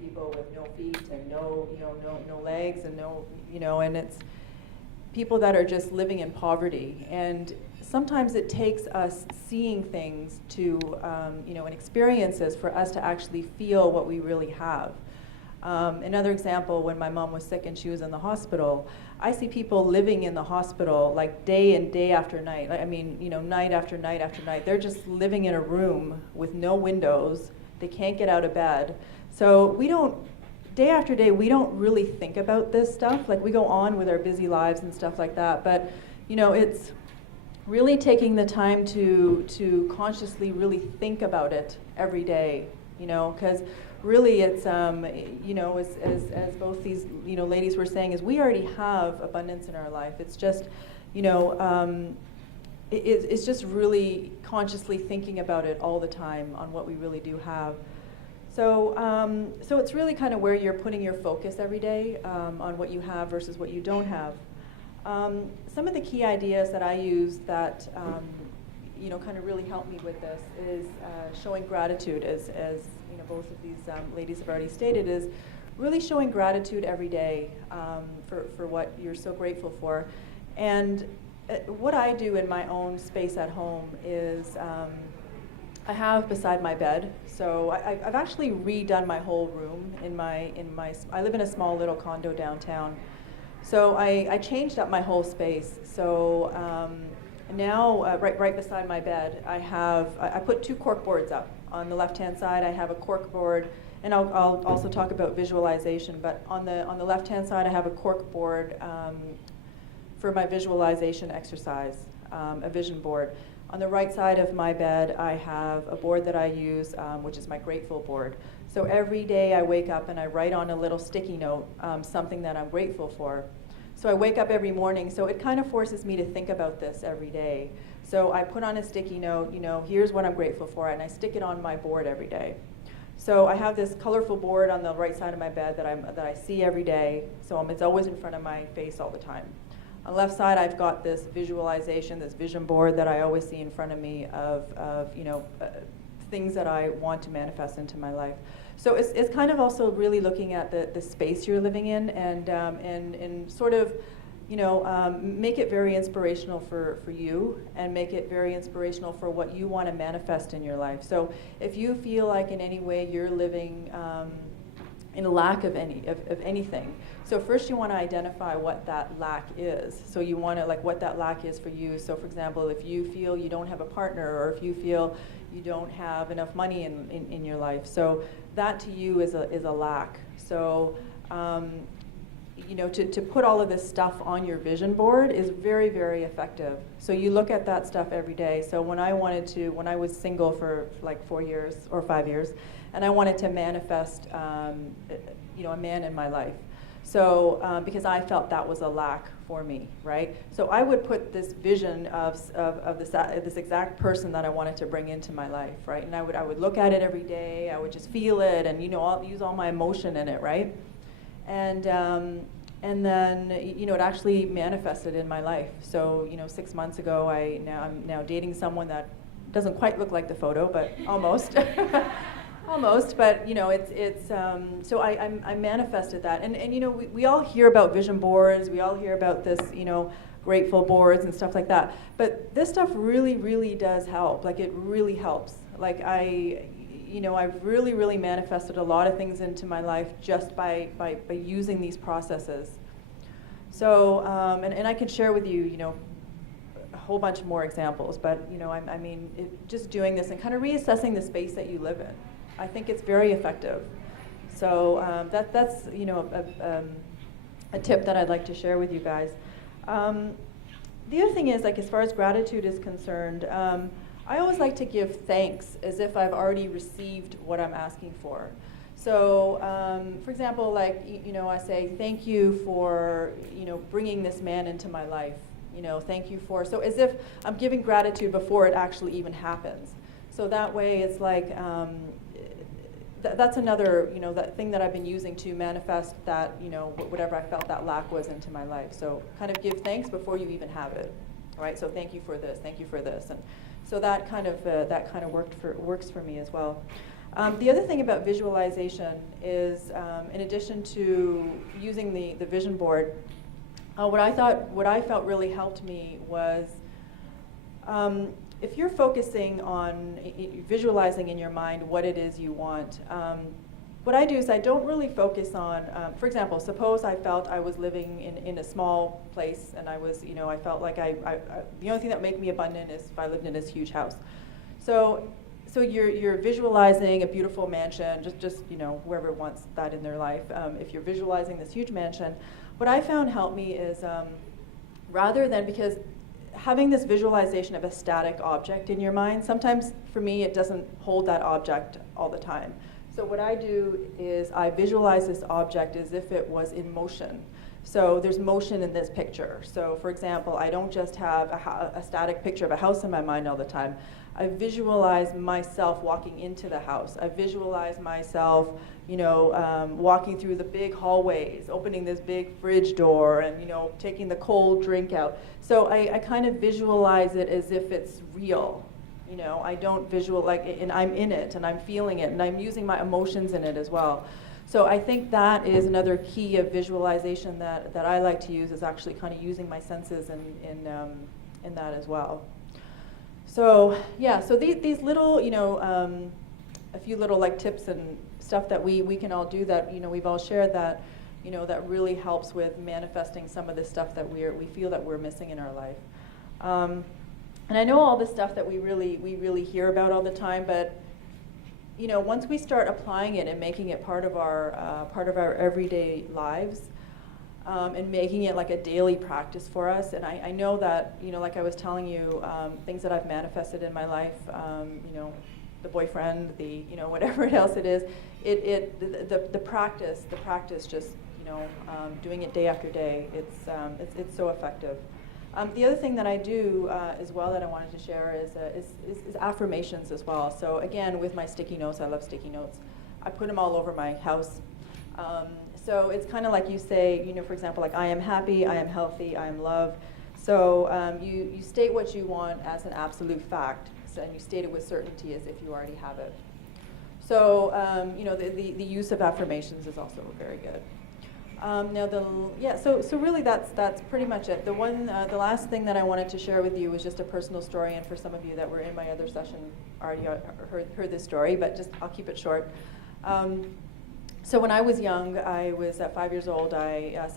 people with no feet and no legs and and it's people that are just living in poverty. And sometimes it takes us seeing things to, and experiences for us to actually feel what we really have. Another example, when my mom was sick and she was in the hospital, I see people living in the hospital like day and day after night. Night after night after night. They're just living in a room with no windows. They can't get out of bed. So day after day, we don't really think about this stuff. Like, we go on with our busy lives and stuff like that. But, it's really taking the time to consciously really think about it every day, because really it's, as both these, ladies were saying, is we already have abundance in our life. It's just, it's just really consciously thinking about it all the time on what we really do have. So, so it's really kind of where you're putting your focus every day on what you have versus what you don't have. Some of the key ideas that I use that kind of really help me with this is showing gratitude, as both of these ladies have already stated, is really showing gratitude every day for what you're so grateful for. And what I do in my own space at home is I have beside my bed. So I've actually redone my whole room I live in a small little condo downtown. So I changed up my whole space. So now right beside my bed, I put 2 cork boards up. On the left-hand side, I have a cork board, and I'll also talk about visualization. But on the left-hand side, I have a cork board for my visualization exercise, a vision board. On the right side of my bed, I have a board that I use, which is my grateful board. So every day I wake up and I write on a little sticky note something that I'm grateful for. So I wake up every morning, so it kind of forces me to think about this every day. So I put on a sticky note, here's what I'm grateful for, and I stick it on my board every day. So I have this colorful board on the right side of my bed that I see every day, so it's always in front of my face all the time. On the left side, I've got this visualization, this vision board that I always see in front of me of things that I want to manifest into my life. So it's kind of also really looking at the space you're living in and sort of, make it very inspirational for you, and make it very inspirational for what you want to manifest in your life. So if you feel like in any way you're living in a lack of anything. So first you want to identify what that lack is. So you want to, what that lack is for you. So for example, if you feel you don't have a partner, or if you feel you don't have enough money in your life, so that to you is a lack. So to put all of this stuff on your vision board is very, very effective. So you look at that stuff every day. So when I was single for like 4 years or 5 years, and I wanted to manifest, a man in my life. So because I felt that was a lack for me, right? So I would put this vision of this exact person that I wanted to bring into my life, right? And I would look at it every day. I would just feel it, and I'll use all my emotion in it, right? And then it actually manifested in my life. So 6 months ago, I'm now dating someone that doesn't quite look like the photo, but almost. Almost, but so I manifested that, and we all hear about vision boards, we all hear about this, grateful boards and stuff like that. But this stuff really, really does help. Like, it really helps. Like, I've really, really manifested a lot of things into my life just by using these processes. So, and I can share with you, a whole bunch more examples. But just doing this and kind of reassessing the space that you live in. I think it's very effective. So that's a tip that I'd like to share with you guys. The other thing is, as far as gratitude is concerned, I always like to give thanks as if I've already received what I'm asking for. So, for example, I say, thank you for, bringing this man into my life. Thank you for, so as if I'm giving gratitude before it actually even happens. So that way it's like, that's another, that thing that I've been using to manifest that, whatever I felt that lack was into my life. So kind of give thanks before you even have it. All right, so thank you for this, and so that kind of works for me as well. The other thing about visualization is, in addition to using the vision board, what I felt really helped me was, if you're focusing on visualizing in your mind what it is you want, what I do is I don't really focus on, for example, suppose I felt I was living in a small place and I was, I felt like the only thing that would make me abundant is if I lived in this huge house. So you're visualizing a beautiful mansion, just whoever wants that in their life. If you're visualizing this huge mansion, what I found helped me is, rather than, because having this visualization of a static object in your mind, sometimes for me it doesn't hold that object all the time. So what I do is I visualize this object as if it was in motion. So there's motion in this picture. So for example, I don't just have a static picture of a house in my mind all the time. I visualize myself walking into the house. I visualize myself, walking through the big hallways, opening this big fridge door, and taking the cold drink out. So I kind of visualize it as if it's real. I don't and I'm in it, and I'm feeling it, and I'm using my emotions in it as well. So I think that is another key of visualization that I like to use, is actually kind of using my senses in that as well. So yeah, so these little, a few little tips and stuff that we can all do that we've all shared, that that really helps with manifesting some of the stuff that we feel that we're missing in our life. And I know all this stuff that we really hear about all the time, but once we start applying it and making it part of our everyday lives, and making it like a daily practice for us. And I know that, like I was telling you, things that I've manifested in my life, the boyfriend, whatever else it is, the practice just, doing it day after day, it's so effective. The other thing that I do as well that I wanted to share is affirmations as well. So again, with my sticky notes, I love sticky notes. I put them all over my house. So it's kind of like you say, for example, like I am happy, I am healthy, I am loved. So you state what you want as an absolute fact, and you state it with certainty as if you already have it. So the use of affirmations is also very good. So really that's pretty much it. The last thing that I wanted to share with you was just a personal story, and for some of you that were in my other session already heard this story, but I'll keep it short. So when I was young, I was at 5 years old, I